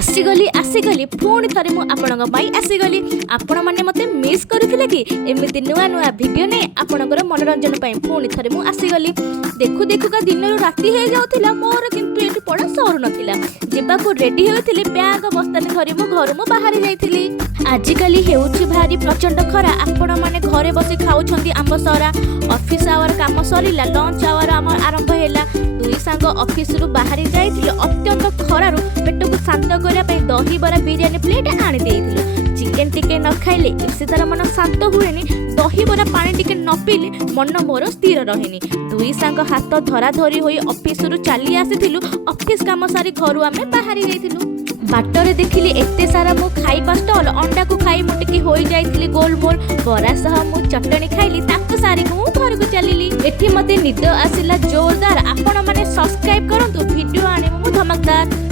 आसीगली पुणी थे मुझे आसीगली आपण मैंने मत मिस करथिले कि एमती नुआ नुआ वीडियो नहीं आपणकर मनोरंजन पुणी थे मुझे आसीगली देखु देखुका दिन राति हो जाऊला मोर किंतु ये पढ़ा सरू नाला जावाक रेडी होती बैग बस्तानी धरी मु घर मु बाहरी जाइली। आजिकली हेउछि भारी प्रचंड खरा आपण माने घरे बसी खाउछंती आंब सरा ऑफिस आवर काम सरीला लंच आवर आम आरंभ हैला दुई सांग ऑफिस रु बाहरी जाइथिले अत्यंत खरारु पेट को शांत करिया पे दही बरा बिरयानी प्लेट आनी देइथिलु चिकन टिके न खाइले इसे तार मन शांत हुएनी दही बरा पानी टिके न पीले मन मोर स्थिर रहेनी दुई सांग हाथ धरा धरी होई ऑफिस रु चली आसीथिलु ऑफिस काम सारी घरु आमे बाहरी जाइथिलु बाटरे देखिली एते सारा मु खाइबा स्टॉल अंडा को खाई मु टिके होई जाइथिली गोलमोल बरा सह मु चटणी खाइली ताको सारी मु घर को चलीली एठी मते निद आसिला जोरदार आपण माने सब्सक्राइब करंतु वीडियो आने मु धमकदार।